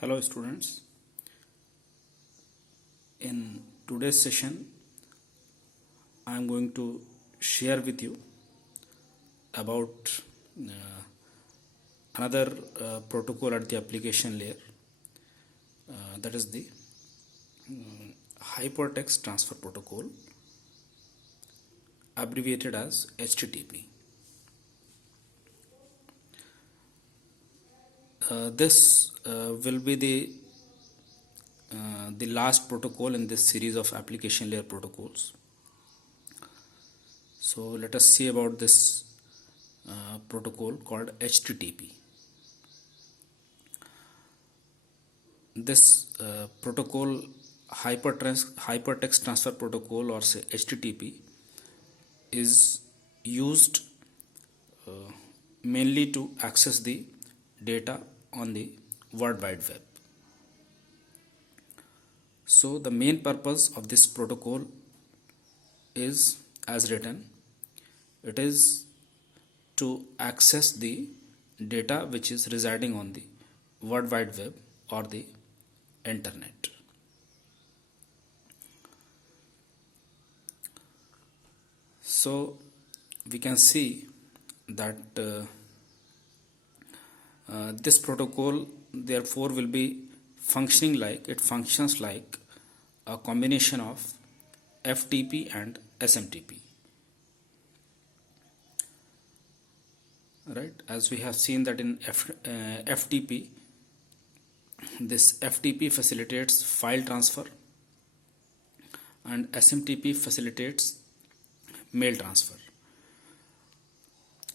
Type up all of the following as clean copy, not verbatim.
Hello students, in today's session I am going to share with you about uh, another protocol at the application layer, that is the hypertext transfer protocol, abbreviated as HTTP. This will be the last protocol in this series of application layer protocols. So let us see about this protocol called HTTP. This protocol, hypertext transfer protocol, or say HTTP, is used uh, mainly to access the data on the World Wide Web. So the main purpose of this protocol is as written. It is to access the data which is residing on the World Wide Web or the internet. So we can see that this protocol therefore will be functions like a combination of FTP and SMTP. Right, as we have seen that in FTP, this FTP facilitates file transfer and SMTP facilitates mail transfer.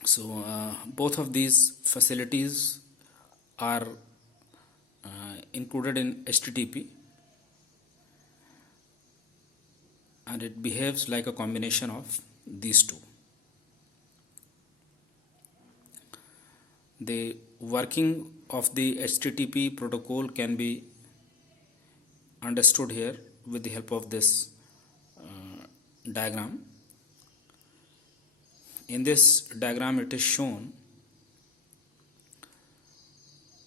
So both of these facilities are included in HTTP, and it behaves like a combination of these two. The working of the HTTP protocol can be understood here with the help of this diagram. In this diagram, it is shown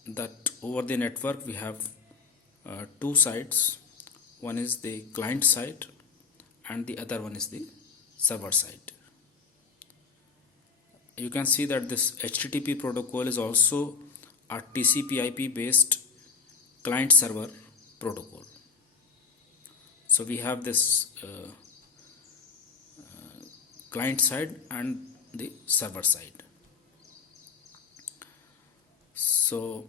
that over the network we have two sides. One is the client side and the other one is the server side. You can see that this HTTP protocol is also a TCP/IP based client server protocol. So we have this client side and the server side. So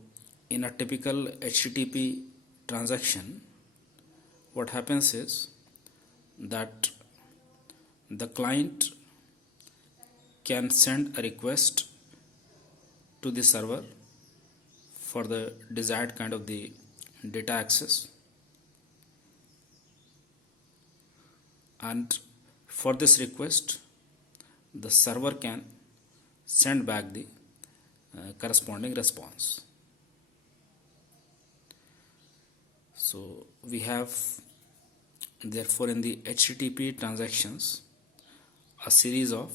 in a typical HTTP transaction, what happens is that the client can send a request to the server for the desired kind of the data access, and for this request the server can send back the corresponding response. So we have therefore in the HTTP transactions a series of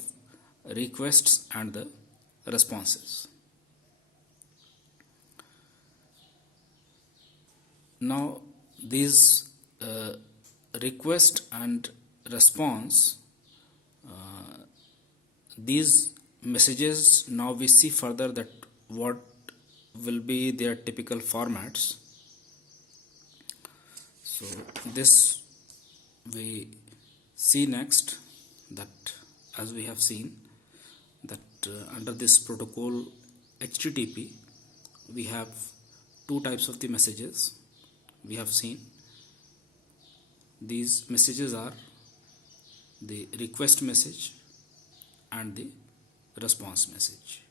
requests and the responses. Now these request and response, these messages, now we see further that what will be their typical formats. So this we see next, that as we have seen that under this protocol HTTP we have two types of the messages. We have seen these messages are the request message and the response message.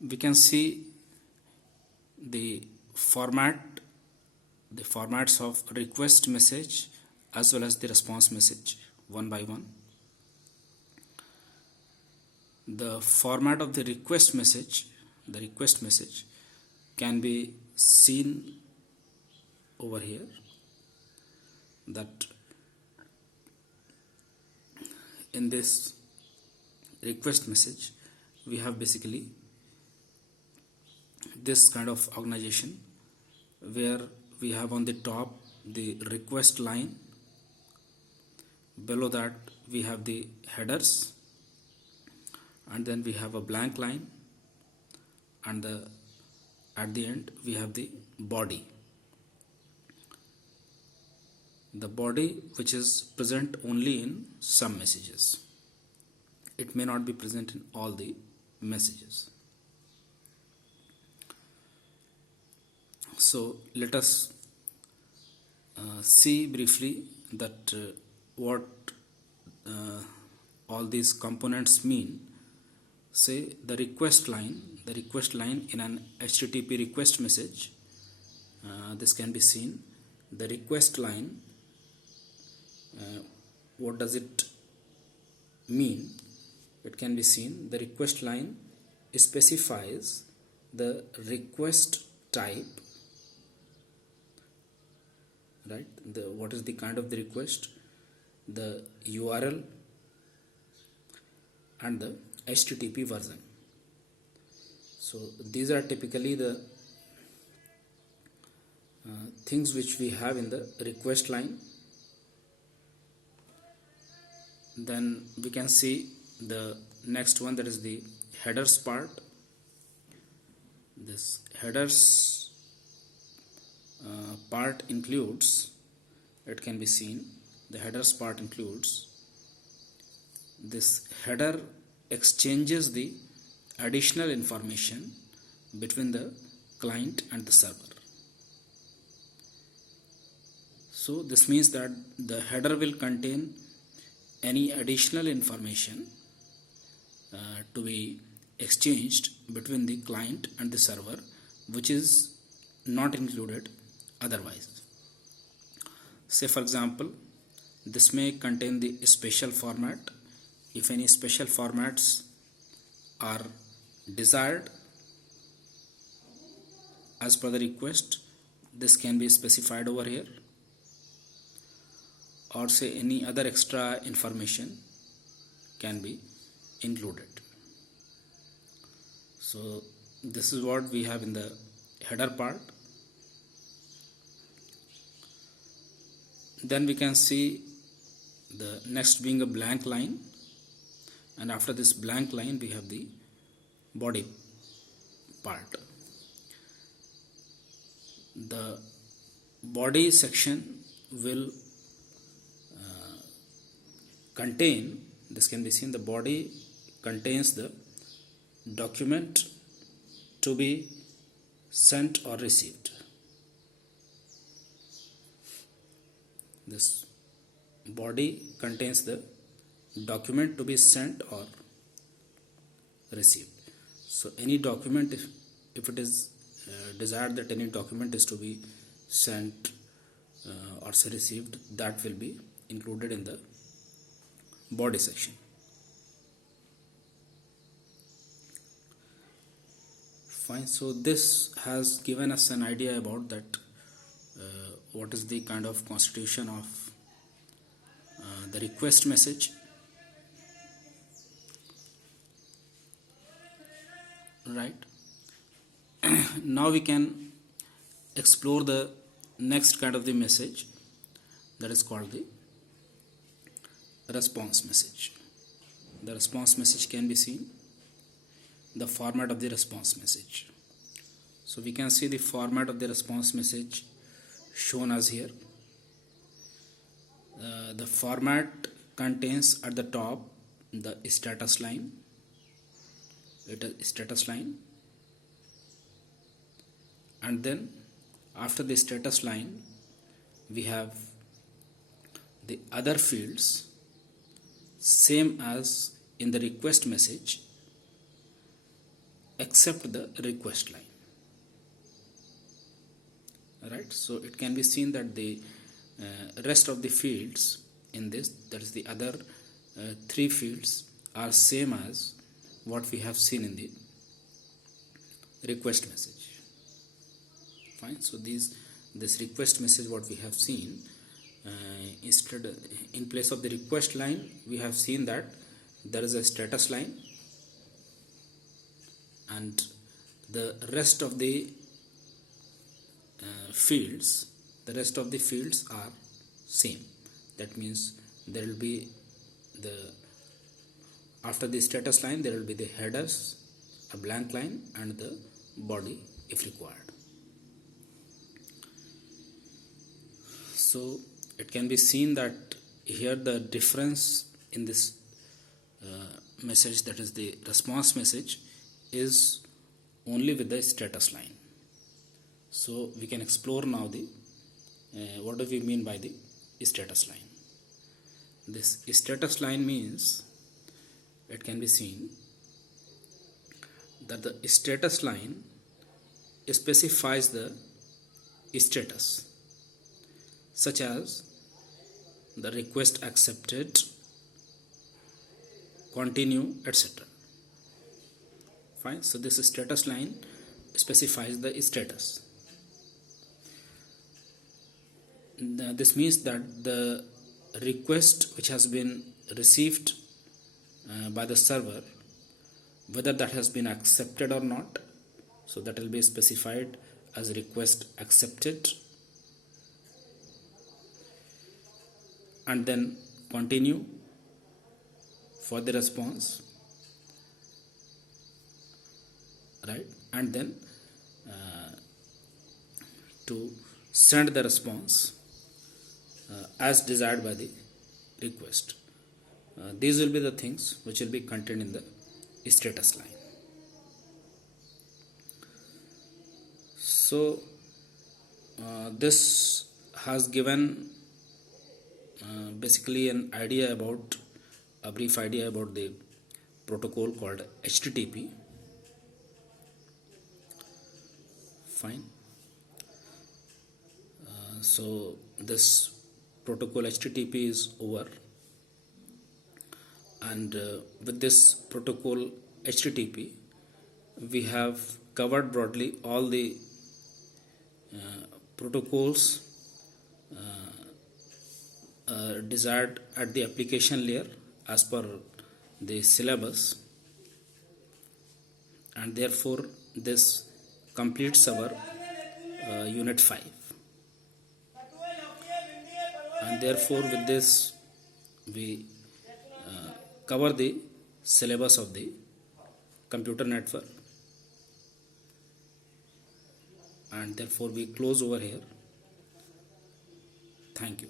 We can see the formats of request message as well as the response message one by one. The format of the request message can be seen over here, that in this request message, we have basically this kind of organization where we have on the top the request line, below that we have the headers, and then we have a blank line, and at the end we have the body. The body which is present only in some messages. It may not be present in all the messages. So let us see briefly that what all these components mean. Say the request line in an HTTP request message, this can be seen. The request line, what does it mean? It can be seen. The request line specifies the request type, right? What is the kind of the request, the URL, and the HTTP version. So these are typically the things which we have in the request line. Then we can see the next one, that is the headers part. This headers part includes, it can be seen, the headers part includes, this header exchanges the additional information between the client and the server. So this means that the header will contain any additional information to be exchanged between the client and the server, which is not included otherwise. Say for example, this may contain the special format. If any special formats are desired as per the request, this can be specified over here. Or say any other extra information can be included. So this is what we have in the header part. Then we can see the next being a blank line, and after this blank line we have the body part. The body section will contain, this can be seen, the body contains the document to be sent or received. This body contains the document to be sent or received. So any document, if it is desired that any document is to be sent or say received, that will be included in the body section. Fine. So this has given us an idea about that what is the kind of constitution of the request message. Right. Now we can explore the next kind of the message, that is called the response message. The response message can be seen, the format of the response message. So we can see the format of the response message shown as here. The format contains at the top the status line. It is status line, and then after the status line we have the other fields, same as in the request message, except the request line. Alright, so it can be seen that the rest of the fields in this, that is the other three fields, are same as what we have seen in the request message. Fine. So this request message what we have seen, instead in place of the request line we have seen that there is a status line, and the rest of the fields are same. That means there will be the after the status line there will be the headers, a blank line, and the body if required. So it can be seen that here the difference in this message, that is the response message, is only with the status line. So we can explore now the what do we mean by the status line. This status line means, it can be seen that the status line specifies the status, such as the request accepted, continue, etc. Fine. So this status line specifies the status. This means that the request which has been received by the server, whether that has been accepted or not, so that will be specified as request accepted, and then continue for the response, right, and then to send the response as desired by the request. These will be the things which will be contained in the status line. So this has given basically a brief idea about the protocol called HTTP. Fine. So this protocol HTTP is over, and with this protocol HTTP we have covered broadly all the protocols desired at the application layer as per the syllabus, and therefore this completes our unit 5, and therefore with this we cover the syllabus of the computer network, and therefore we close over here. Thank you.